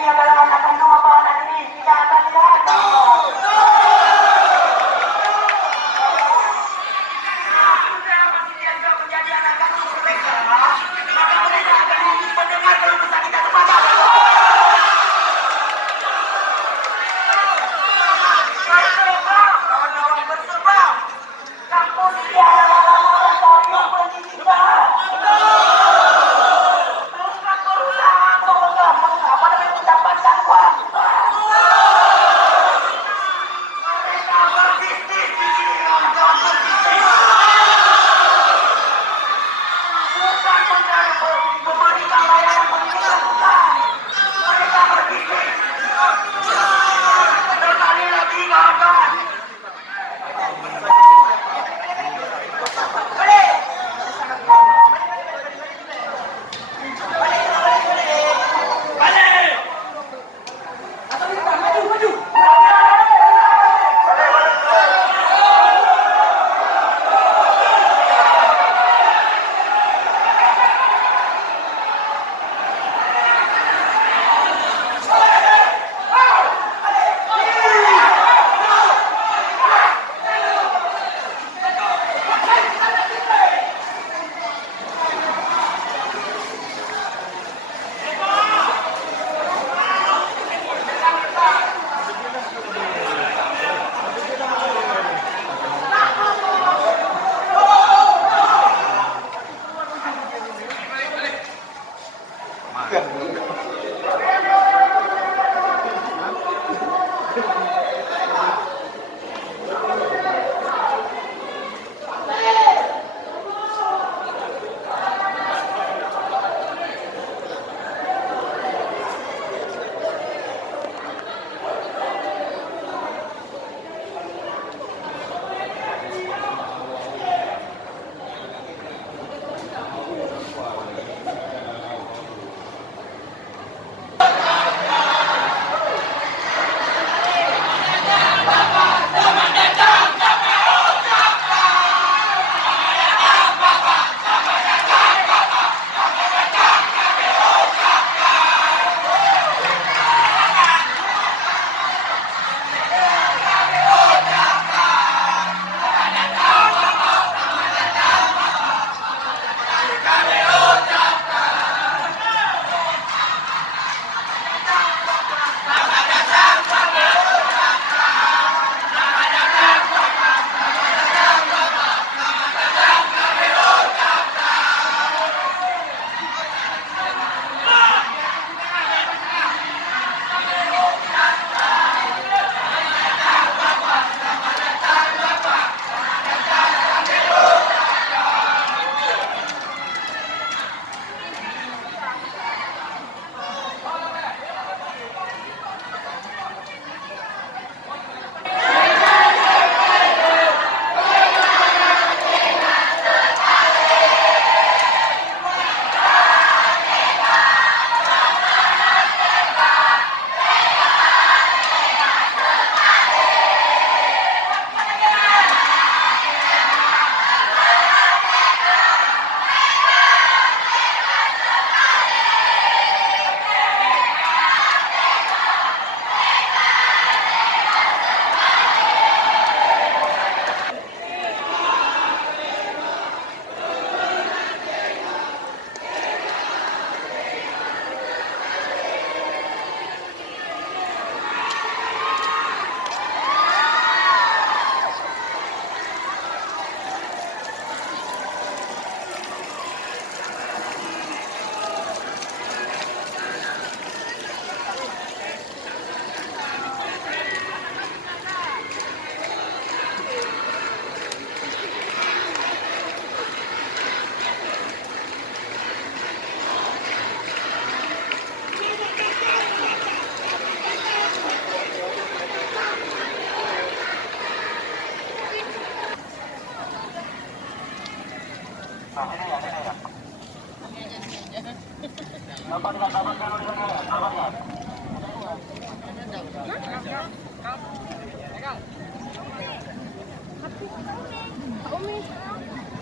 ini adalah anak kandung apa anak ini? Tidak akan diatur. Sudah masih dianggap menjadi anak kandung mereka, maka mereka akan mendengar keluh kesah kita semata. Kawan-kawan bersebab, kampus ini adalah laboratorium pendidikan. Bukan perusahaan untuk mendapatkan uang. Mereka berbisnis di sini, kawan-kawan, berbisnis. Bukan memberikan layanan pendidikan, bukan. Mereka berbisnis. Sekali lagi, kawan-kawan.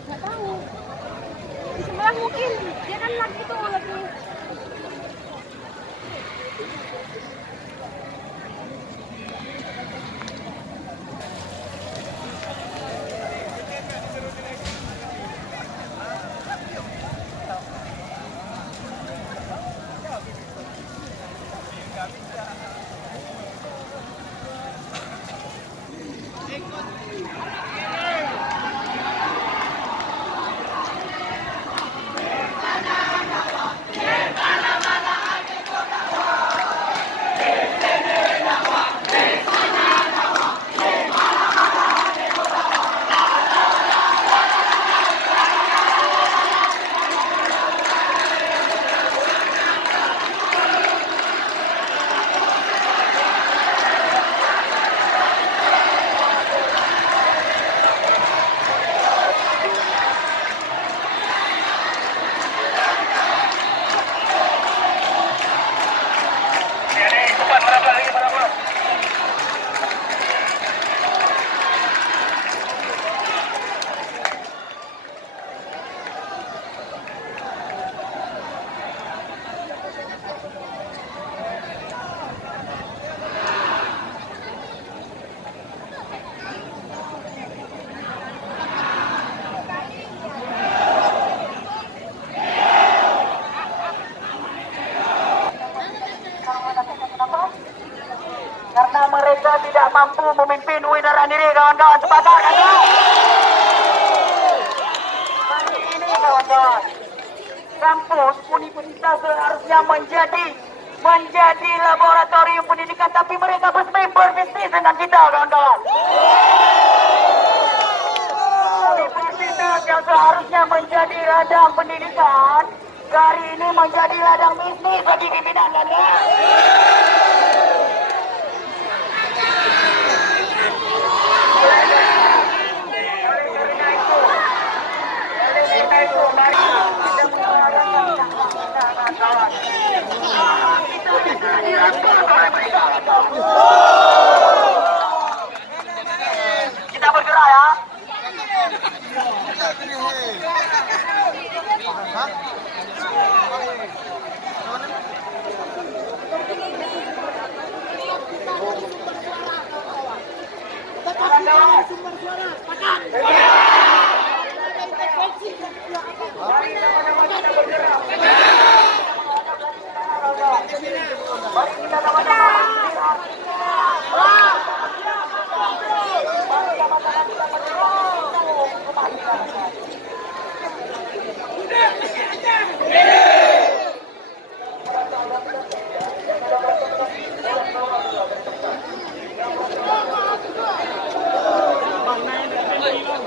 Nggak tahu. Di sebelah mungkin dia kan lagi tuh lagi. mereka tidak mampu memimpin winneran ini kawan-kawan. Sepakat kan? Hari ini kawan-kawan, kampus universitas seharusnya menjadi laboratorium pendidikan, tapi mereka berbisnis dengan kita kawan-kawan. Universitas yang seharusnya menjadi ladang pendidikan, hari ini menjadi ladang bisnis bagi pimpinan kawan-kawan. Kita bergerak ya.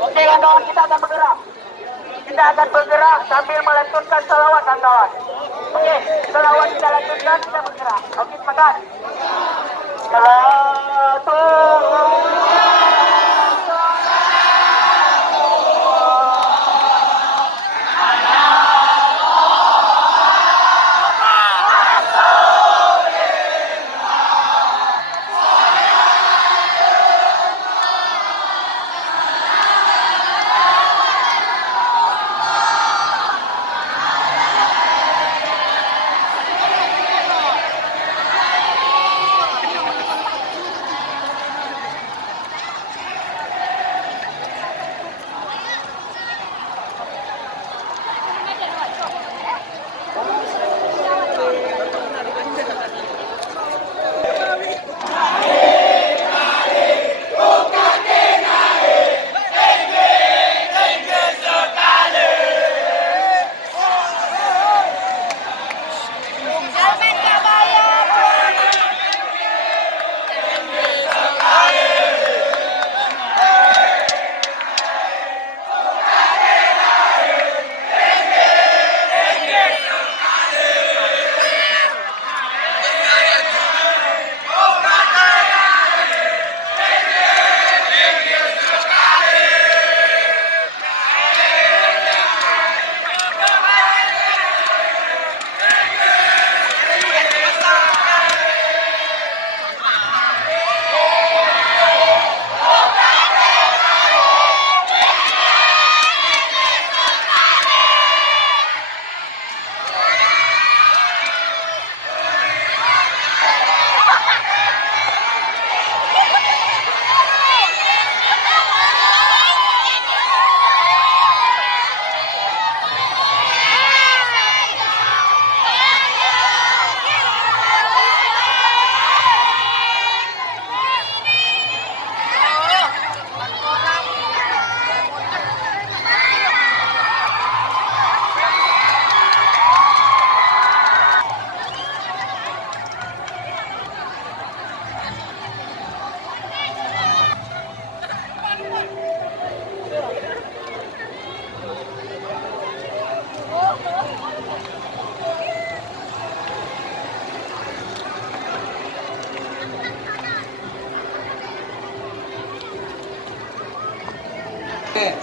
Oke kawan-kawan, kita akan bergerak. Kita akan bergerak sambil melantunkan salawat kawan-kawan. Oke, salawat kita lantunkan, kita bergerak. Oke, sepakat? Salatu.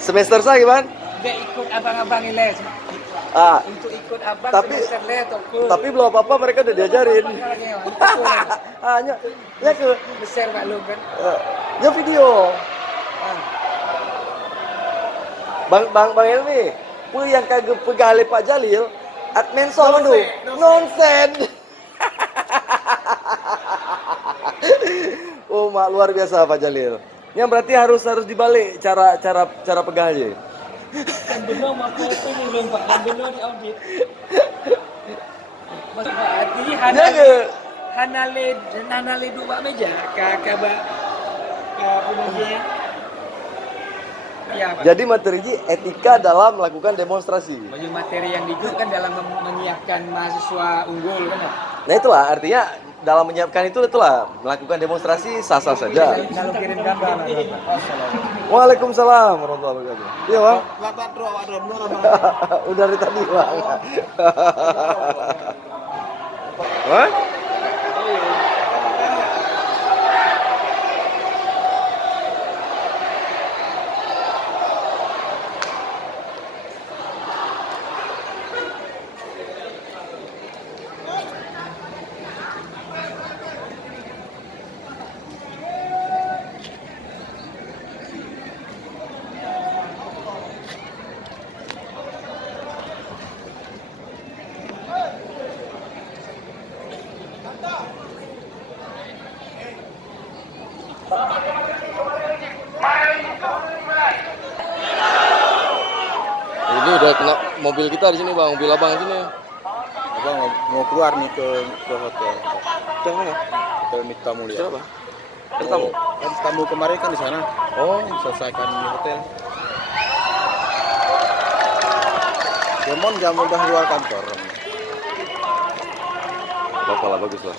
Semester saya gimana? Dia ikut abang-abang ini les. Ah, Untuk ikut abang Tapi- semester les toko. tapi belum apa-apa mereka udah diajarin. Hanya ya ke Besar maklum kan. ya video. Bang Elmi, yang kagak pegale Pak Jalil, admin sono du. Nonsen. Oh, mak luar biasa Pak Jalil. Yang berarti harus dibalik cara pegalnya. Yang benar apa itu nih belum Pak. Yang benar di audit. Mas Pak, jadi Ya ke Nanale dua meja kakak punya ya, Pak. Jadi materi ji etika dalam melakukan demonstrasi. Baju materi yang dijuk kan dalam menyiapkan mahasiswa unggul kan ya? Nah itulah artinya dalam menyiapkan itulah melakukan demonstrasi sah-sah saja. Kalau kirim gambar. Waalaikumsalam warahmatullahi wabarakatuh. Iya bang. Lapat doa Udah dari tadi bang. Hah? Ini udah kena mobil kita di sini bang, mobil abang di sini. Abang mau keluar nih ke hotel. Yang mana? Hotel Mitra Mulia. Siapa? Ada tamu? Kan tamu kemarin kan di sana. Oh, Selesaikan di hotel. Demon jam udah luar kantor. bapak lah bagus lah.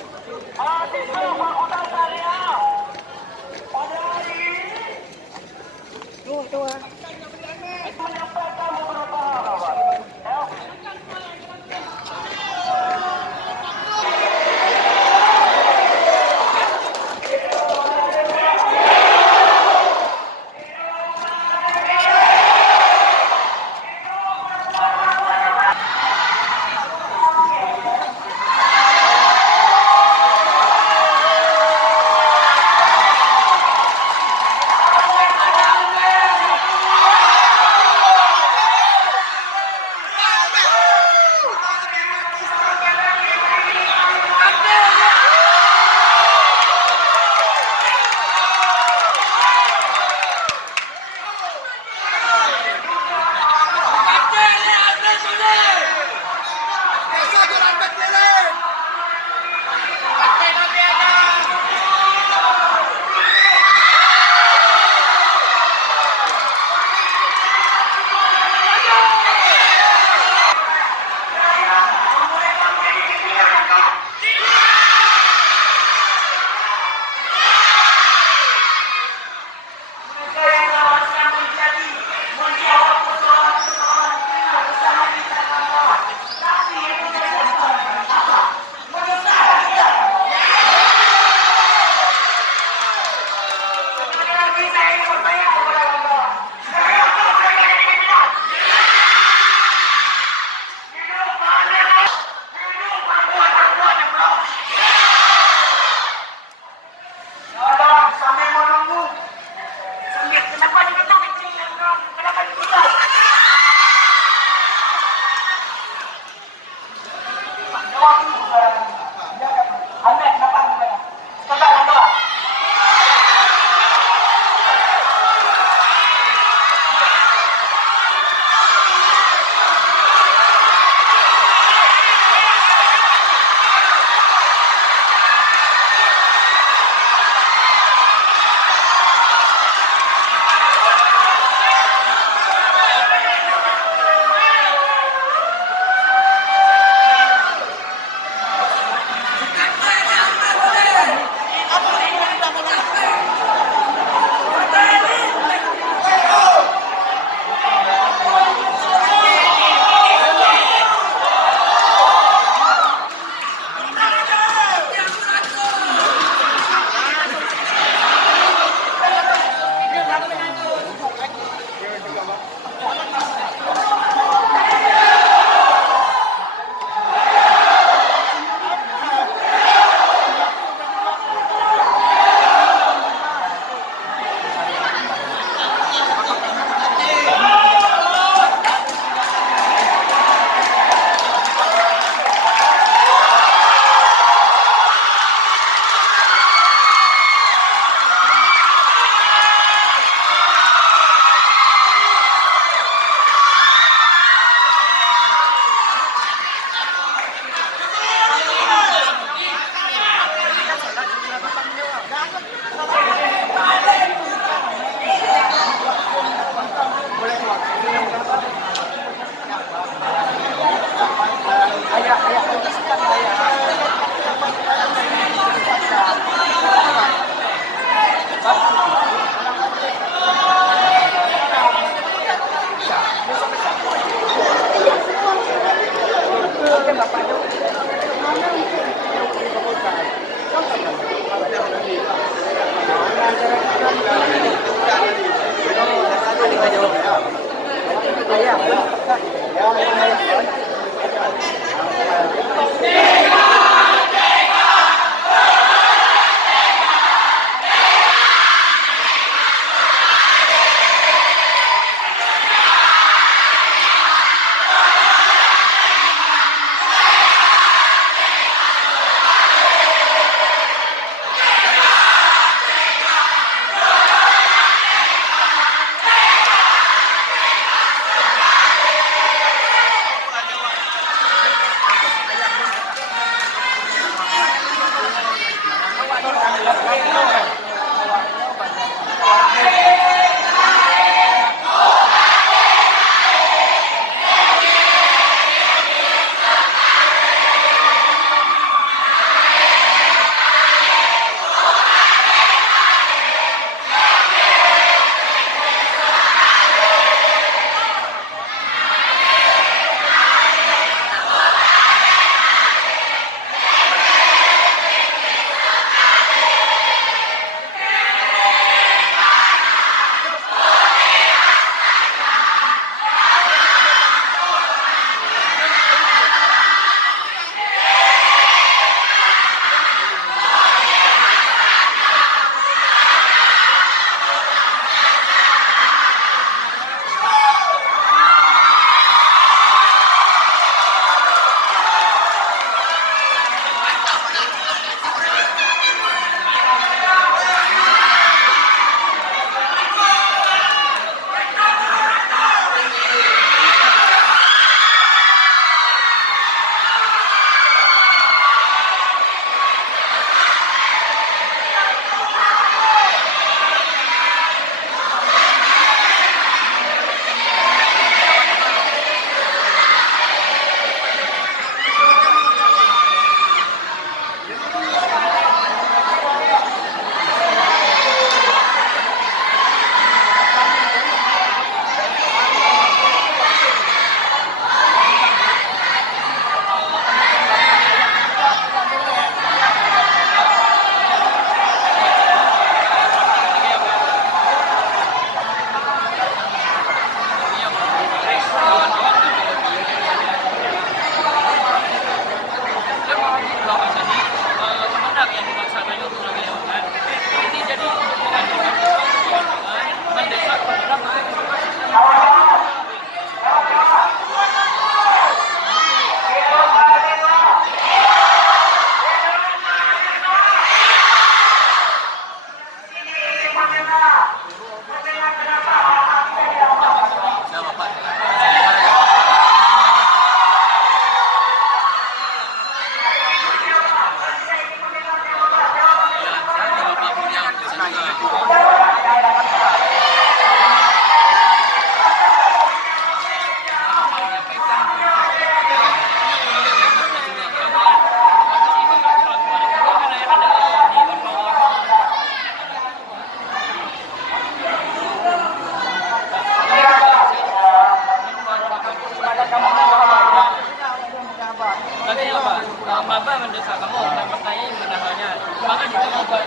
Bapak mendesak kamu dan bertanya gimana halnya. Maka kita membuat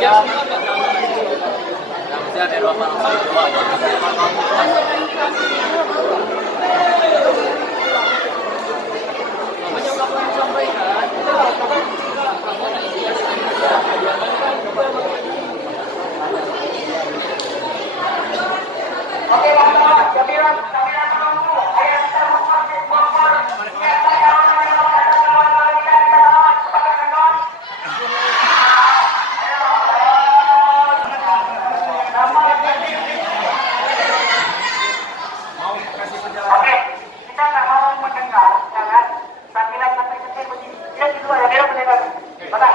ya semua bisa dari bapak Oke, Bapak, Jamilan menunggu. Ayo kita memasuki bongkar. Oke, kita nggak mau mendengar, jangan tampilan sampai kecil begini. Dia di luar, dia mendengar. Bapak.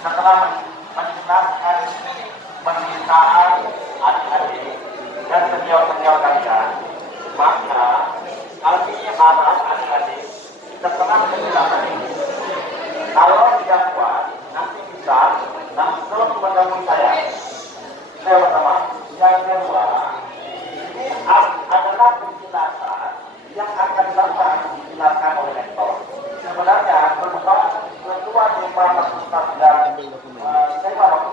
Setelah menjelaskan permintaan adik-adik dan senior-senior kalian, maka kami harap adik-adik setelah penjelasan ini, kalau tidak kuat, nanti bisa langsung menemui saya. Saya pertama, yang kedua, ini adalah penjelasan yang akan datang dijelaskan oleh rektor. Sebenarnya ketua Dewan Fakultas dan saya